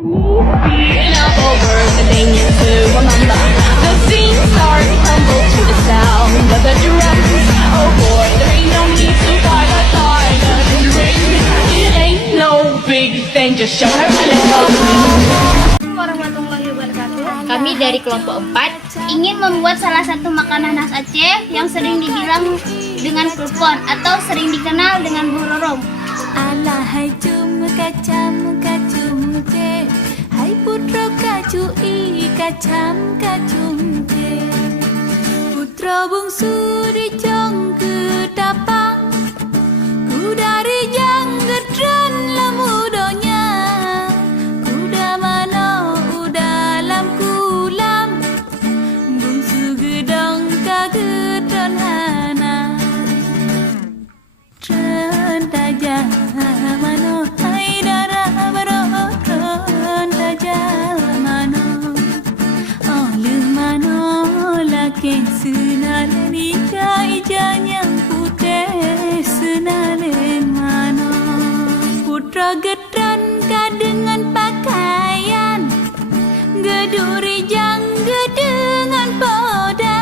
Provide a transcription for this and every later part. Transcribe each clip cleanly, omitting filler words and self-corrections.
Being up over the thing to remember. The scene starts to tumble to the sound of the drums. Oh boy, there ain't no need to fight the silence in the ring. It ain't no big thing, just show her a little. Warahmatullahi wabarakatuh. Kami dari kelompok 4 ingin membuat salah satu makanan khas Aceh yang sering dibilang dengan klepon atau sering dikenal dengan burorong. Alahai cum kacam kacum ce, hai putra kacu i kacam kacum ce. Putra bungsu dijong ke tapang, ku dari jang gedran lamudonya. Kuda mana udalam kulam, bungsu gedong kagedron hana. Tren tajam mano hai darah baron tajam mano. Oleh mano laki senale ija ijanya putih senale mano. Putra gedran dengan pakaian, geduri jang dengan poda.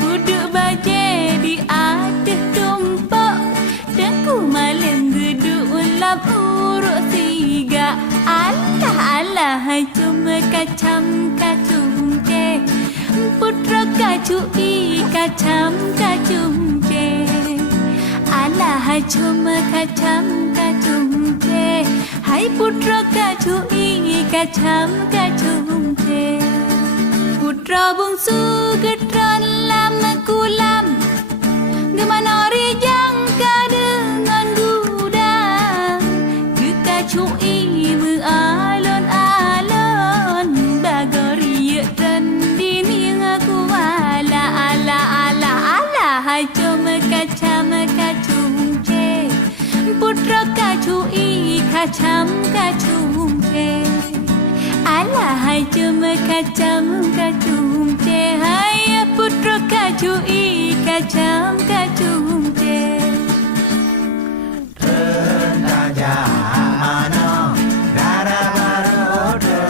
Puduk baje di atas tumpuk, dan ku malam geduk ulam urut tiga. Alah alah hai cuma kacam kacung ce, putra kacu i kacam kacung ce. Alah hai cuma kacam kacung ce, hai putra kacu i kacam kacung ce. Putra bungsu gedran lama kulam, gemana rijang ka dengan gudang. Ke kacu i alon-alon, bagori dan dini aku ala ala ala ala. Hai cuma kacam kacung ce, putra kacu i kacam kacung ce. Alah hai cuma kacam kacung ce, hai putra kacu i kacam kacung ce. Tajamano, darah baru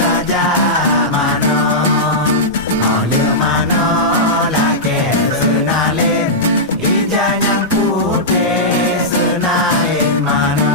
tajamano. Oleh mano laki senalin, ijanya putih senalin mano.